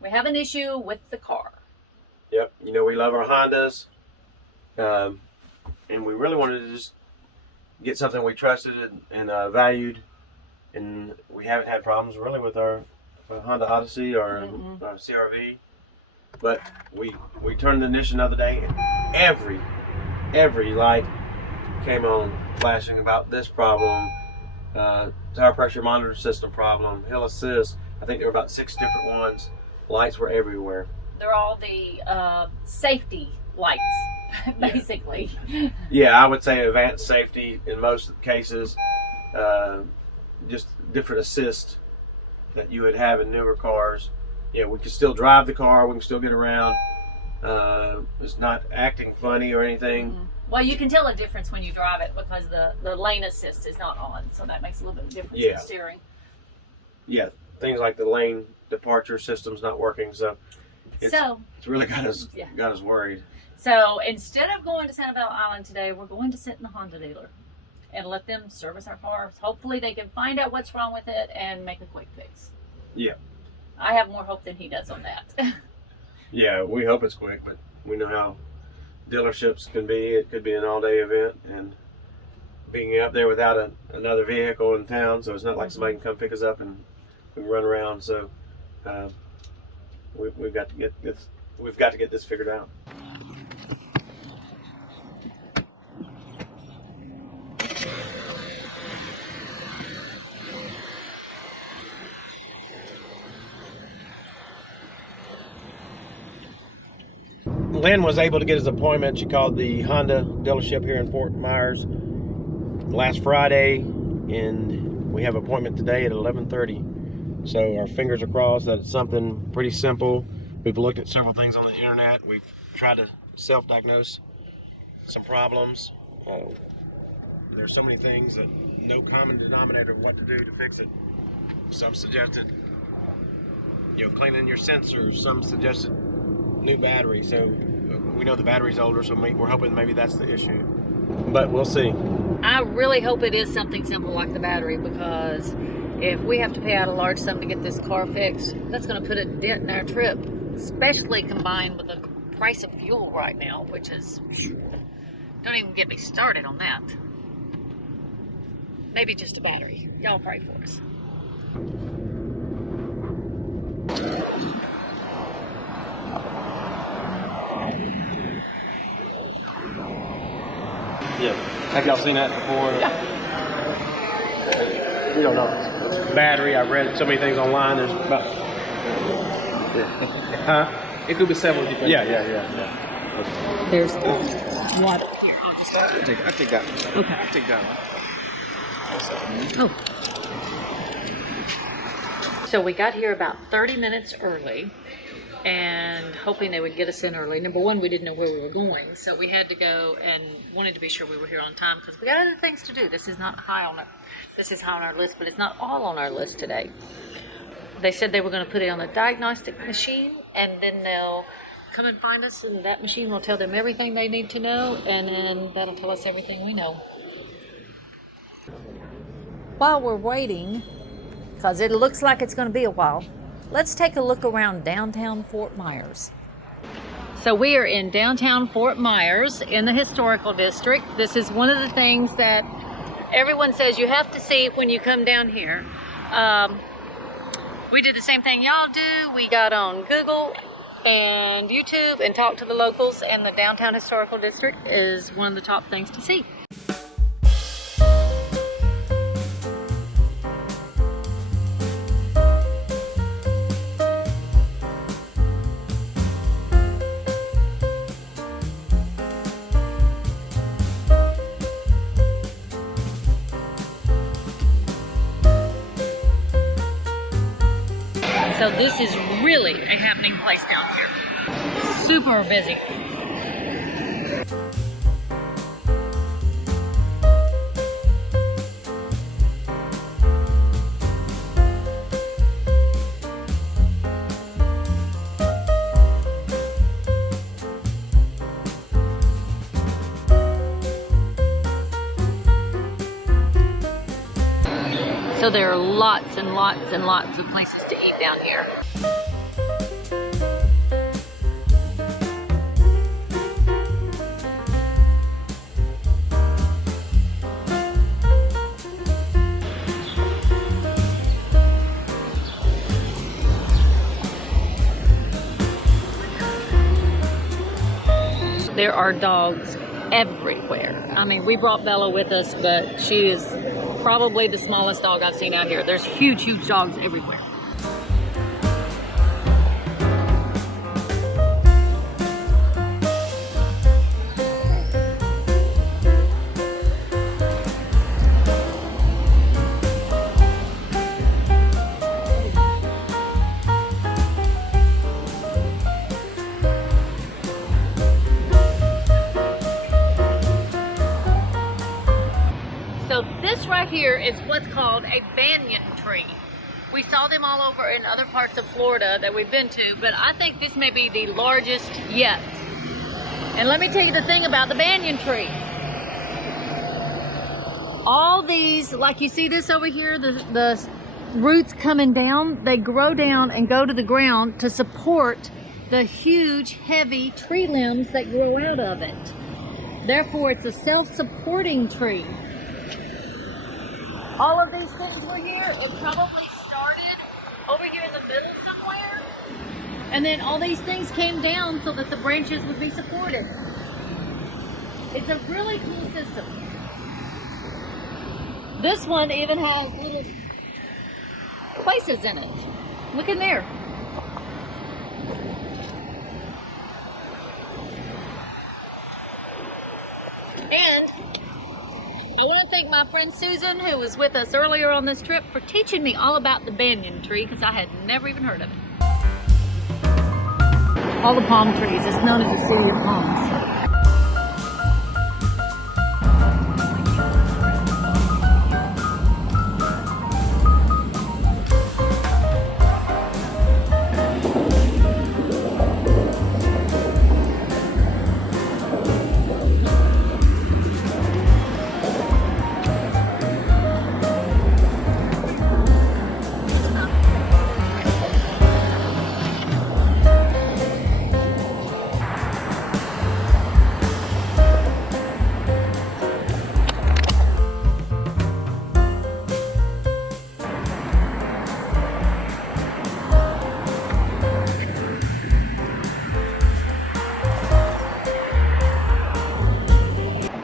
We have an issue with the car. Yep. You know, we love our Hondas. And we really wanted to just get something we trusted and valued. And we haven't had problems really with our Honda Odyssey or our CRV. But we turned the ignition the other day and every light came on flashing about this problem, tire pressure monitor system problem, hill assist. I think there were about 6 different ones. Lights were everywhere. They're all the safety lights, basically. Yeah, I would say advanced safety in most cases. Just different assist that you would have in newer cars. Yeah, we can still drive the car. We can still get around. It's not acting funny or anything. Well, you can tell a difference when you drive it because the lane assist is not on, so that makes a little bit of difference in steering. Yeah, things like the lane departure system's not working, so it's really got us worried. So instead of going to Sanibel Island today, we're going to sit in the Honda dealer and let them service our cars. Hopefully they can find out what's wrong with it and make a quick fix. Yeah. I have more hope than he does on that. Yeah, we hope it's quick, but we know how dealerships can be. It could be an all-day event, and being up there without another vehicle in town, so it's not like somebody can come pick us up and we can run around. So we've got to get this. We've got to get this figured out. Lynn was able to get his appointment. She called the Honda dealership here in Fort Myers last Friday, and we have an appointment today at 11:30. So our fingers are crossed that it's something pretty simple. We've looked at several things on the internet. We've tried to self-diagnose some problems. There's so many things that no common denominator of what to do to fix it. Some suggested, cleaning your sensors. Some suggested new battery. So we know the battery's older, so we're hoping maybe that's the issue. But we'll see. I really hope it is something simple like the battery, because if we have to pay out a large sum to get this car fixed, that's going to put a dent in our trip, especially combined with the price of fuel right now, which is, don't even get me started on that. Maybe just a battery. Y'all pray for us. Yeah. Have y'all seen that before? Yeah. We don't know. Battery. I've read so many things online. There's about. Huh? It could be several different. Yeah. There's water here. I take that one. Okay. I take that one. Oh. So we got here about 30 minutes early, and hoping they would get us in early. Number one, we didn't know where we were going, so we had to go and wanted to be sure we were here on time because we got other things to do. This is high on our list, but it's not all on our list today. They said they were going to put it on the diagnostic machine, and then they'll come and find us, and that machine will tell them everything they need to know, and then that'll tell us everything we know. While we're waiting, because it looks like it's going to be a while, let's take a look around downtown Fort Myers. So we are in downtown Fort Myers in the historical district. This is one of the things that everyone says you have to see when you come down here. We did the same thing y'all do. We got on Google and YouTube and talked to the locals, and the downtown historical district is one of the top things to see. So this is really a happening place down here. Super busy. So there are lots and lots and lots of places to eat down here. there are dogs everywhere. I mean, we brought Bella with us, but she is probably the smallest dog I've seen out here. There's huge, huge dogs everywhere. So this right here is what's called a banyan tree. We saw them all over in other parts of Florida that we've been to, but I think this may be the largest yet. And let me tell you the thing about the banyan tree. All these, like you see this over here, the roots coming down, they grow down and go to the ground to support the huge, heavy tree limbs that grow out of it. Therefore, it's a self-supporting tree. All of these things were here. It probably started over here in the middle somewhere. And then all these things came down so that the branches would be supported. It's a really cool system. This one even has little places in it. Look in there. And I want to thank my friend Susan, who was with us earlier on this trip, for teaching me all about the banyan tree, because I had never even heard of it. All the palm trees. It's known as the city of palms.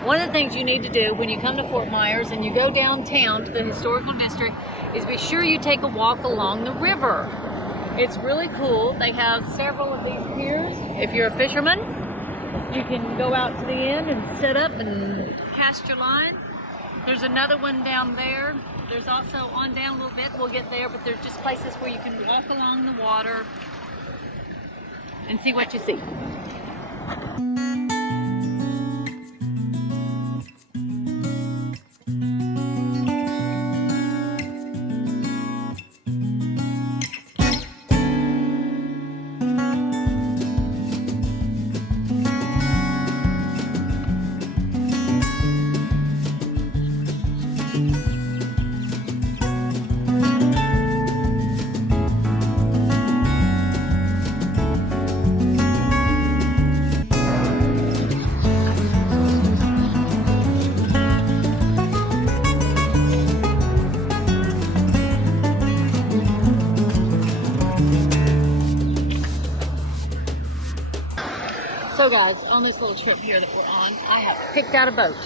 One of the things you need to do when you come to Fort Myers and you go downtown to the historical district is be sure you take a walk along the river. It's really cool. They have several of these piers. If you're a fisherman, you can go out to the end and set up and cast your line. There's another one down there. There's also on down a little bit. We'll get there, but there's just places where you can walk along the water and see what you see. So guys, on this little trip here that we're on, I have picked out a boat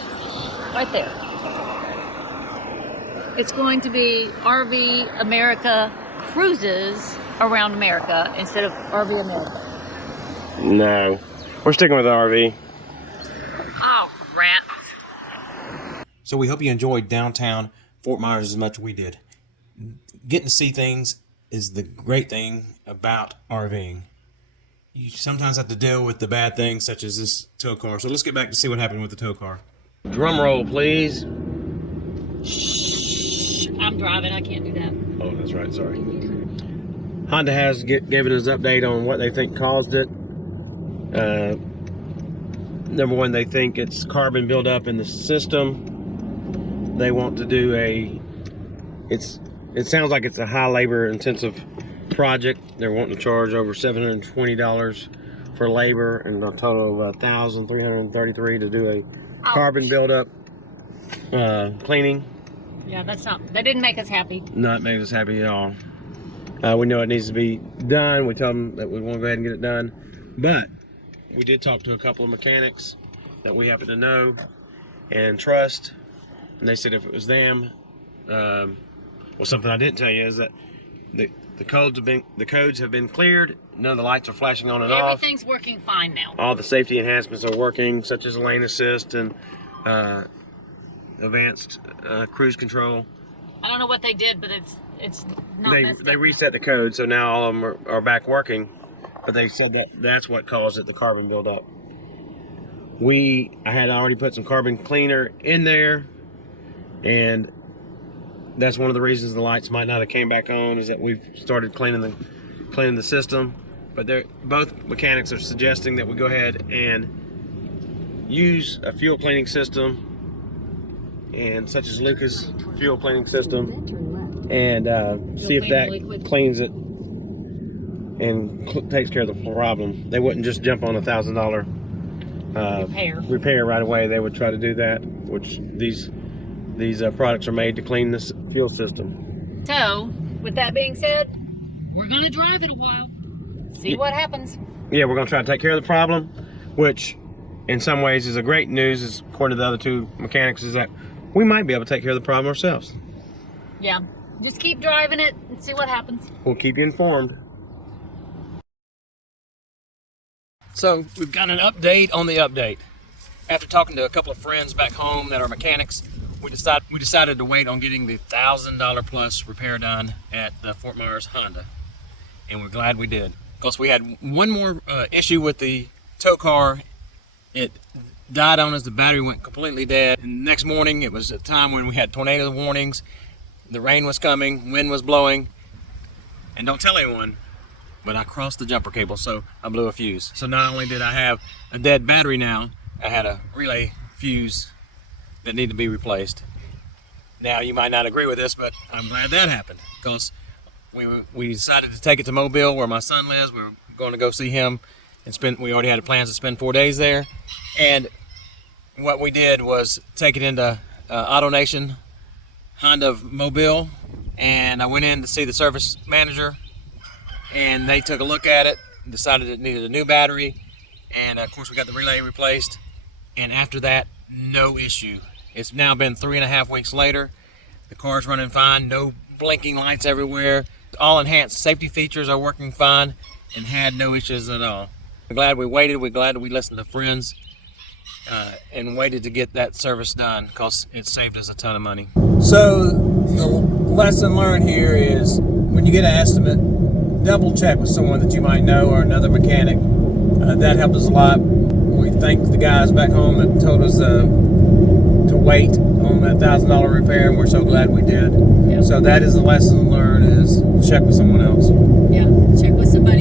right there. It's going to be RV America cruises around America instead of RV America. No, we're sticking with the RV. Oh, rats. So we hope you enjoyed downtown Fort Myers as much as we did. Getting to see things is the great thing about RVing. You sometimes have to deal with the bad things, such as this tow car. So let's get back to see what happened with the tow car. Drum roll, please. Shh, I'm driving. I can't do that. Oh, that's right. Sorry. Honda has given us an update on what they think caused it. Number one, they think it's carbon buildup in the system. They want to do it sounds like it's a high labor intensive project. They're wanting to charge over $720 for labor and a total of $1,333 to do a carbon buildup cleaning. Yeah, that didn't make us happy. Not make us happy at all. We know it needs to be done. We tell them that we want to go ahead and get it done, but we did talk to a couple of mechanics that we happen to know and trust, and they said if it was them, well, something I didn't tell you is that the codes have been cleared. None of the lights are flashing on and off. Everything's working fine now. All the safety enhancements are working, such as lane assist and advanced cruise control. I don't know what they did, but it's not messed They up. reset the code, so now all of them are back working. But they said that's what caused it, the carbon buildup. I had already put some carbon cleaner in there, and that's one of the reasons the lights might not have came back on, is that we've started cleaning the system. But both mechanics are suggesting that we go ahead and use a fuel cleaning system, and such as Lucas fuel cleaning system, and see if that cleans it and takes care of the problem. They wouldn't just jump on $1,000 repair right away. They would try to do that, which these products are made to clean this fuel system. So, with that being said, we're gonna drive it a while. See what happens. Yeah, we're gonna try to take care of the problem, which in some ways is a great news, is according to the other two mechanics, is that we might be able to take care of the problem ourselves. Yeah, just keep driving it and see what happens. We'll keep you informed. So we've got an update on the update. After talking to a couple of friends back home that are mechanics, we decided to wait on getting the $1,000 plus repair done at the Fort Myers Honda, and we're glad we did. Because we had one more issue with the tow car. It died on us. The battery went completely dead. And the next morning, it was a time when we had tornado warnings. The rain was coming, wind was blowing, and don't tell anyone, but I crossed the jumper cable, so I blew a fuse. So not only did I have a dead battery now, I had a relay fuse that needed to be replaced. Now, you might not agree with this, but I'm glad that happened, because we decided to take it to Mobile, where my son lives. We were going to go see him and we already had plans to spend 4 days there. And what we did was take it into AutoNation Honda of Mobile, and I went in to see the service manager, and they took a look at it, decided it needed a new battery, and of course we got the relay replaced. And after that, no issue. It's now been 3.5 weeks later. The car's running fine, no blinking lights everywhere. All enhanced safety features are working fine, and had no issues at all. We're glad we waited. We're glad we listened to friends and waited to get that service done, because it saved us a ton of money. So the lesson learned here is, when you get an estimate, double check with someone that you might know or another mechanic. That helped us a lot. We thank the guys back home that told us to wait on that $1,000 repair, and we're so glad we did. Yep. So that is the lesson learned, is check with someone else. Yeah, check with somebody